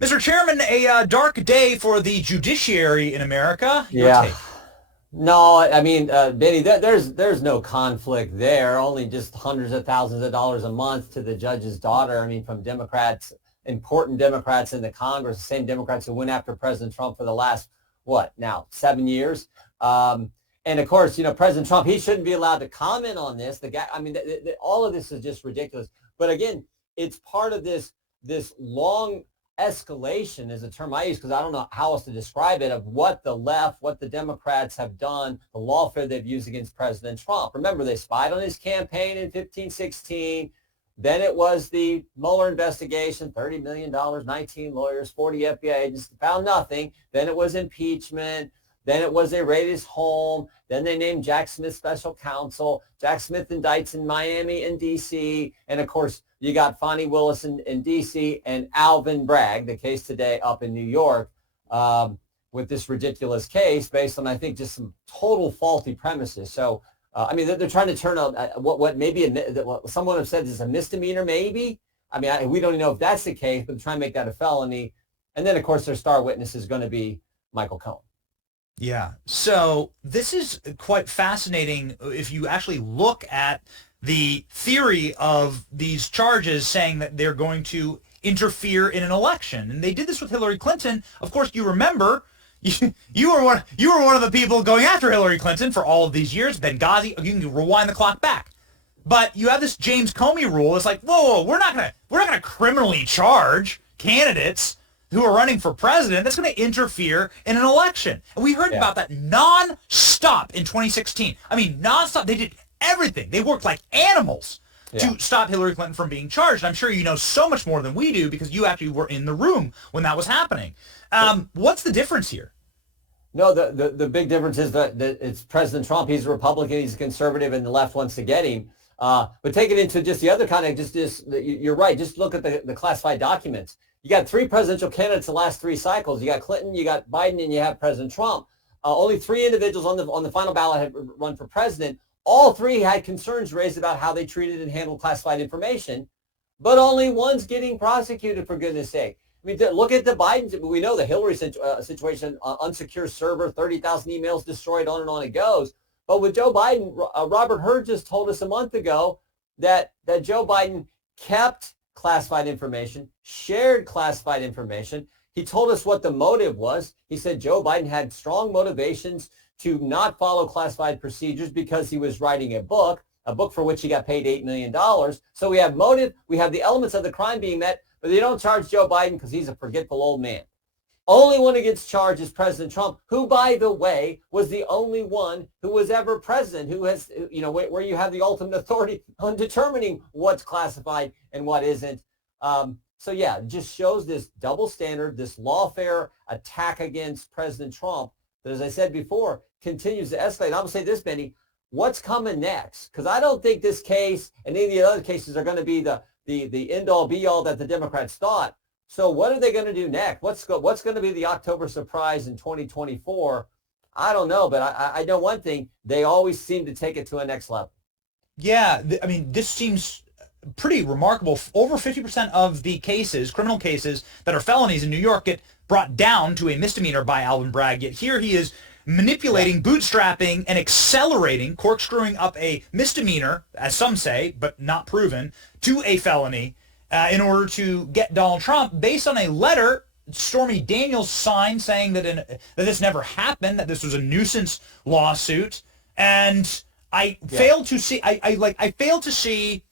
Mr. Chairman, a dark day for the judiciary in America. Your Yeah. take. No, I mean, Benny, there's no conflict there. Only just hundreds of thousands of dollars a month to the judge's daughter. I mean, from Democrats, important Democrats in the Congress, the same Democrats who went after President Trump for the last, what, now, 7 years. And of course, President Trump, he shouldn't be allowed to comment on this. The guy, I mean, all of this is just ridiculous. But again, it's part of this long escalation is a term I use because I don't know how else to describe it, of what the left, what the Democrats have done, the lawfare they've used against President Trump. Remember, they spied on his campaign in 15, 16. Then it was the Mueller investigation, $30 million, 19 lawyers, 40 FBI agents, found nothing. Then it was impeachment. Then it was they raided his home. Then they named Jack Smith special counsel. Jack Smith indicts in Miami and D.C. And of course, you got Willis in D.C. and Alvin Bragg, the case today up in New York, with this ridiculous case based on, I think, just some total faulty premises. So, I mean, they're trying to turn out what maybe what someone have said is a misdemeanor, maybe. I mean, we don't even know if that's the case, but they're trying to make that a felony. And then, of course, their star witness is going to be Michael Cohen. Yeah. So this is quite fascinating if you actually look at the theory of these charges saying that they're going to interfere in an election. And they did this with Hillary Clinton. Of course, you remember you were one of the people going after Hillary Clinton for all of these years. Benghazi, you can rewind the clock back. But you have this James Comey rule. It's like, whoa, we're not gonna criminally charge candidates who are running for president. That's going to interfere in an election. And we heard about that non-stop in 2016. I mean, non-stop. They did everything. They worked like animals to stop Hillary Clinton from being charged. I'm sure you know so much more than we do because you actually were in the room when that was happening. What's the difference here? No, the big difference is that it's President Trump. He's a Republican. He's a conservative, and the left wants to get him. But take it into just the other kind of you're right. Just look at the classified documents. You got three presidential candidates the last three cycles. You got Clinton, you got Biden, and you have President Trump. Only three individuals on the final ballot have run for president. All three had concerns raised about how they treated and handled classified information, but only one's getting prosecuted, for goodness sake. I mean, look at the Biden. We know the Hillary situation, unsecure server, 30,000 emails destroyed, on and on it goes. But with Joe Biden, Robert Hur just told us a month ago that Joe Biden kept classified information, shared classified information. He told us what the motive was. He said Joe Biden had strong motivations to not follow classified procedures because he was writing a book for which he got paid $8 million. So we have motive, we have the elements of the crime being met, but they don't charge Joe Biden because he's a forgetful old man. Only one who gets charged is President Trump, who, by the way, was the only one who was ever president, who has, where you have the ultimate authority on determining what's classified and what isn't. So, yeah, it just shows this double standard, this lawfare attack against President Trump that, as I said before, continues to escalate. And I'm going to say this, Benny, what's coming next? Because I don't think this case and any of the other cases are going to be the end-all, be-all that the Democrats thought. So what are they going to do next? What's going to be the October surprise in 2024? I don't know, but I know one thing. They always seem to take it to a next level. Yeah, I mean, this seems pretty remarkable. Over 50% of the cases, criminal cases that are felonies in New York, get brought down to a misdemeanor by Alvin Bragg. Yet here he is manipulating, bootstrapping, and accelerating, corkscrewing up a misdemeanor, as some say, but not proven, to a felony in order to get Donald Trump based on a letter Stormy Daniels signed saying that this never happened, that this was a nuisance lawsuit. And I failed to see, I failed to see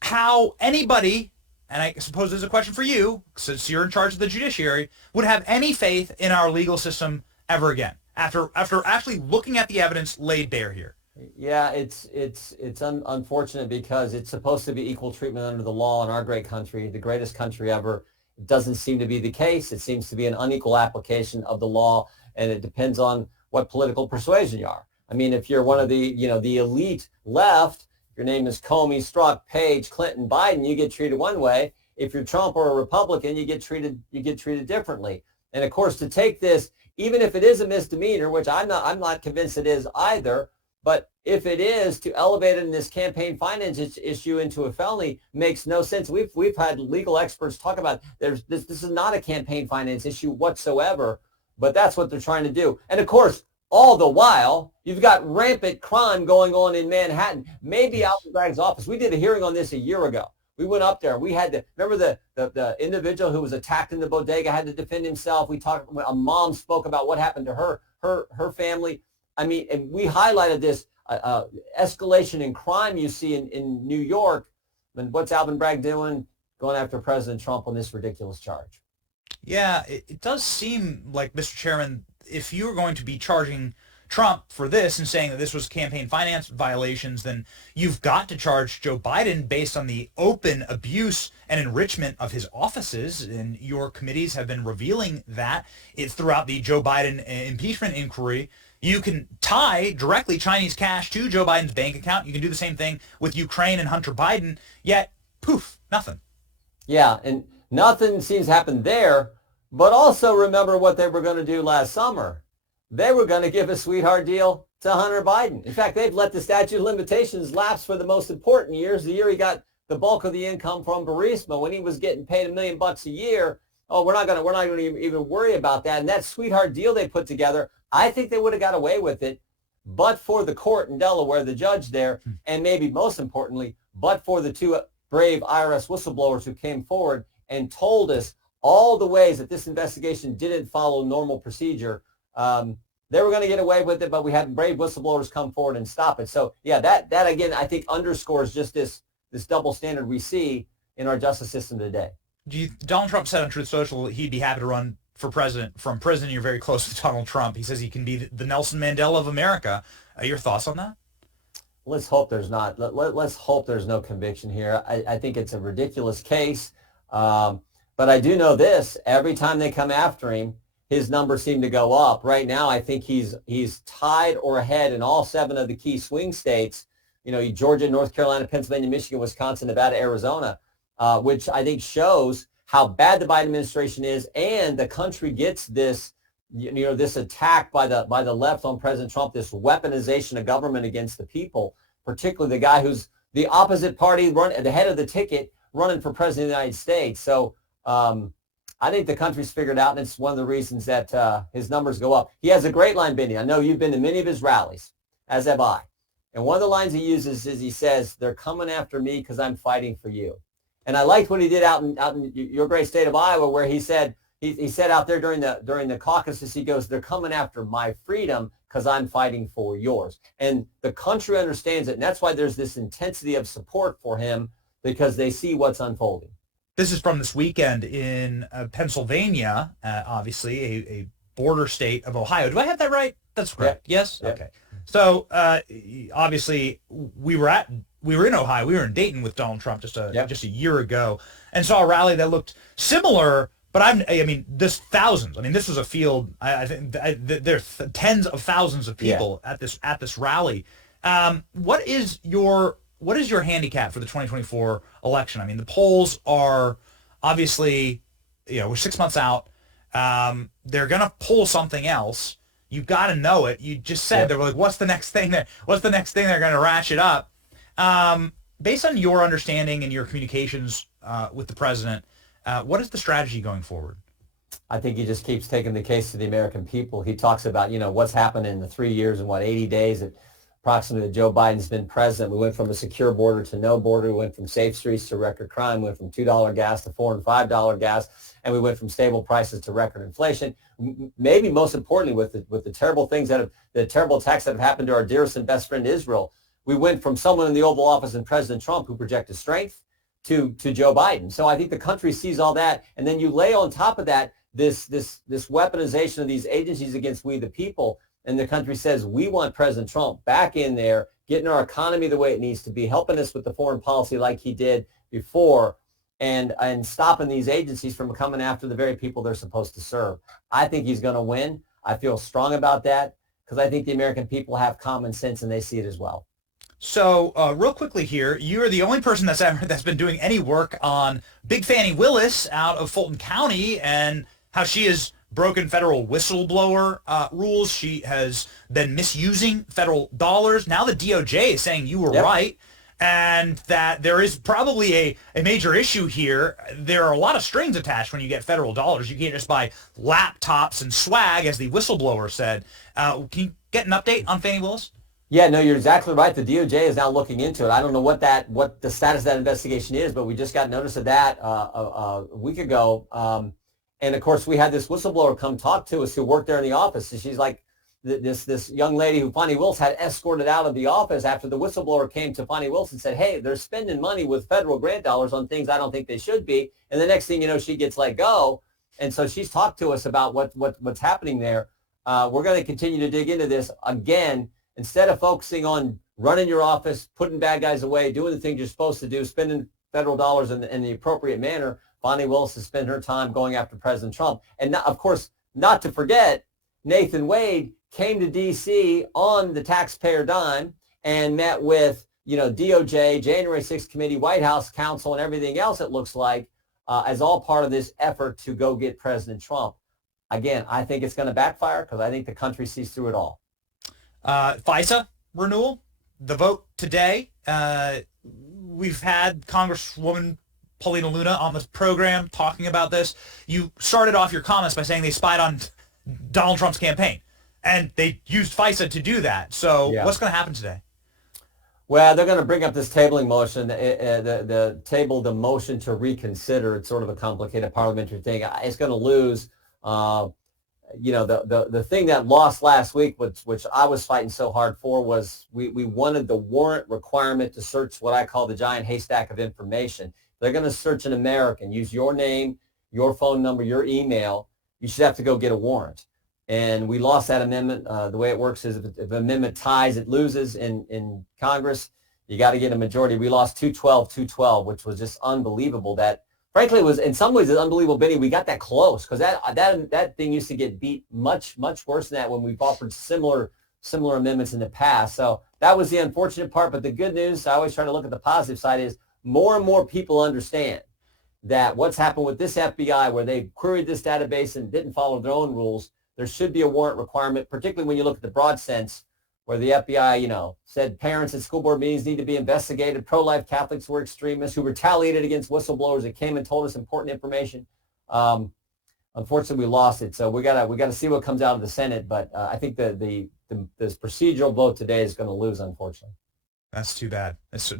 how anybody, and I suppose this is a question for you, since you're in charge of the judiciary, would have any faith in our legal system ever again after actually looking at the evidence laid bare here. Yeah, it's unfortunate because it's supposed to be equal treatment under the law in our great country, the greatest country ever. It doesn't seem to be the case. It seems to be an unequal application of the law, and it depends on what political persuasion you are. I mean, if you're one of the elite left, your name is Comey, Strzok, Page, Clinton, Biden, you get treated one way. If you're Trump or a Republican, you get treated differently. And of course, to take this, even if it is a misdemeanor, which I'm not convinced it is either, But if it is, to elevate it in this campaign finance issue into a felony makes no sense. We've had legal experts talk about this is not a campaign finance issue whatsoever, but that's what they're trying to do. And of course, all the while, you've got rampant crime going on in Manhattan. Maybe Alvin Bragg's office. We did a hearing on this a year ago. We went up there. We had to remember the individual who was attacked in the bodega had to defend himself. We talked. A mom spoke about what happened to her family. I mean, and we highlighted this escalation in crime you see in New York. And what's Alvin Bragg doing? Going after President Trump on this ridiculous charge. Yeah, it does seem like, Mr. Chairman, if you're going to be charging Trump for this and saying that this was campaign finance violations, then you've got to charge Joe Biden based on the open abuse and enrichment of his offices. And your committees have been revealing that it's throughout the Joe Biden impeachment inquiry. You can tie directly Chinese cash to Joe Biden's bank account. You can do the same thing with Ukraine and Hunter Biden, yet poof, nothing. Yeah, and nothing seems to happen there. But also remember what they were going to do last summer. They were going to give a sweetheart deal to Hunter Biden. In fact, they've let the statute of limitations lapse for the most important years. The year he got the bulk of the income from Burisma, when he was getting paid $1 million a year. Oh, we're not going to even worry about that. And that sweetheart deal they put together, I think they would have got away with it, but for the court in Delaware, the judge there, and maybe most importantly, but for the two brave IRS whistleblowers who came forward and told us all the ways that this investigation didn't follow normal procedure. They were going to get away with it, but we had brave whistleblowers come forward and stop it. So yeah, that again, I think underscores just this double standard we see in our justice system today. Donald Trump said on Truth Social he'd be happy to run for president from prison. You're very close to Donald Trump. He says he can be the Nelson Mandela of America. Your thoughts on that? Let's hope there's not. Let's hope there's no conviction here. I think it's a ridiculous case. But I do know this. Every time they come after him, his numbers seem to go up. Right now, I think he's tied or ahead in all 7 of the key swing states. You know, Georgia, North Carolina, Pennsylvania, Michigan, Wisconsin, Nevada, Arizona, which I think shows how bad the Biden administration is, and the country gets this, this attack by the left on President Trump, this weaponization of government against the people, particularly the guy who's the opposite party, the head of the ticket, running for president of the United States. So I think the country's figured out, and it's one of the reasons that his numbers go up. He has a great line, Benny. I know you've been to many of his rallies, as have I. And one of the lines he uses is he says, "They're coming after me because I'm fighting for you." And I liked what he did out in your great state of Iowa, where he said out there during the caucuses, he goes, "They're coming after my freedom because I'm fighting for yours." And the country understands it, and that's why there's this intensity of support for him, because they see what's unfolding. This is from this weekend in Pennsylvania, obviously a border state of Ohio. Do I have that right? That's correct. Yeah. Yes? Yeah. Okay. So obviously we were in Ohio. We were in Dayton with Donald Trump just a year ago, and saw a rally that looked similar. But this thousands. I mean, this was a field. I think there's tens of thousands of people at this rally. What is your handicap for the 2024 election? I mean, the polls are obviously, we're 6 months out. They're going to pull something else. You've got to know it. You just said they were like, what's the next thing they're going to ratchet up? Based on your understanding and your communications with the president, what is the strategy going forward? I think he just keeps taking the case to the American people. He talks about, what's happened in the 3 years and 80 days that approximately Joe Biden's been president. We went from a secure border to no border. We went from safe streets to record crime. We went from $2 gas to $4 and $5 gas. And we went from stable prices to record inflation. Maybe most importantly, with the terrible things the terrible attacks that have happened to our dearest and best friend Israel, we went from someone in the Oval Office and President Trump who projected strength to Joe Biden. So I think the country sees all that. And then you lay on top of that this weaponization of these agencies against we the people. And the country says, we want President Trump back in there, getting our economy the way it needs to be, helping us with the foreign policy like he did before, and stopping these agencies from coming after the very people they're supposed to serve. I think he's going to win. I feel strong about that because I think the American people have common sense and they see it as well. So real quickly here, you're the only person that's been doing any work on Big Fanny Willis out of Fulton County and how she is broken federal whistleblower rules. She has been misusing federal dollars. Now the DOJ is saying you were right, and that there is probably a major issue here. There are a lot of strings attached when you get federal dollars. You can't just buy laptops and swag, as the whistleblower said. Can you get an update on Fani Willis? Yeah, no, you're exactly right. The DOJ is now looking into it. I don't know what the status of that investigation is, but we just got notice of that a week ago. And of course, we had this whistleblower come talk to us who worked there in the office. And she's like, this young lady who Fani Willis had escorted out of the office after the whistleblower came to Fani Willis and said, hey, they're spending money with federal grant dollars on things I don't think they should be. And the next thing you know, she gets let go. And so she's talked to us about what's happening there. We're going to continue to dig into this. Again, instead of focusing on running your office, putting bad guys away, doing the things you're supposed to do, spending federal dollars in the appropriate manner, Fani Willis has spent her time going after President Trump. And not, of course, not to forget, Nathan Wade came to D.C. on the taxpayer dime and met with, DOJ, January 6th committee, White House counsel, and everything else, it looks like, as all part of this effort to go get President Trump. Again, I think it's going to backfire because I think the country sees through it all. FISA renewal, the vote today. We've had Congresswoman Paulina Luna on this program talking about this. You started off your comments by saying they spied on Donald Trump's campaign, and they used FISA to do that. So what's going to happen today? Well, they're going to bring up this tabling motion, the motion to reconsider. It's sort of a complicated parliamentary thing. It's going to lose. The thing that lost last week, which I was fighting so hard for, was we wanted the warrant requirement to search what I call the giant haystack of information. They're going to search an American, use your name, your phone number, your email. You should have to go get a warrant. And we lost that amendment. The way it works is if an amendment ties, it loses in Congress. You got to get a majority. We lost 212, which was just unbelievable. That, frankly, was in some ways unbelievable, Benny. We got that close because that thing used to get beat much worse than that when we've offered similar amendments in the past. So that was the unfortunate part. But the good news, I always try to look at the positive side, is more and more people understand that what's happened with this FBI, where they queried this database and didn't follow their own rules, there should be a warrant requirement, particularly when you look at the broad sense, where the FBI, said parents at school board meetings need to be investigated. Pro-life Catholics were extremists who retaliated against whistleblowers that came and told us important information. Unfortunately, we lost it. So we gotta see what comes out of the Senate. But I think the procedural vote today is going to lose, unfortunately. That's too bad. It's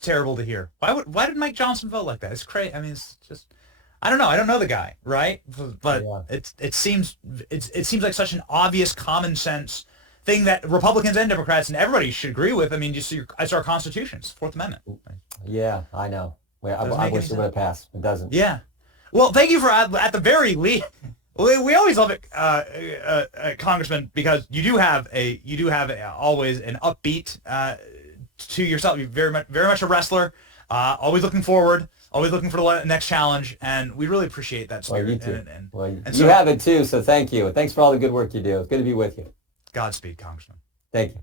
terrible to hear. Why did Mike Johnson vote like that? It's crazy. I mean, it's just, I don't know. I don't know the guy, right? But it seems like such an obvious common sense thing that Republicans and Democrats and everybody should agree with. I mean, it's our Constitution. It's the Fourth Amendment. Yeah, I know. I wish it would have passed. It doesn't. Yeah. Well, thank you for at the very least. We always love it, Congressman, because you do have always an upbeat to yourself. You're very much a wrestler. Always looking forward. Always looking for the next challenge, and we really appreciate that spirit. Well, you too. You have it too, so thank you. Thanks for all the good work you do. It's good to be with you. Godspeed, Congressman. Thank you.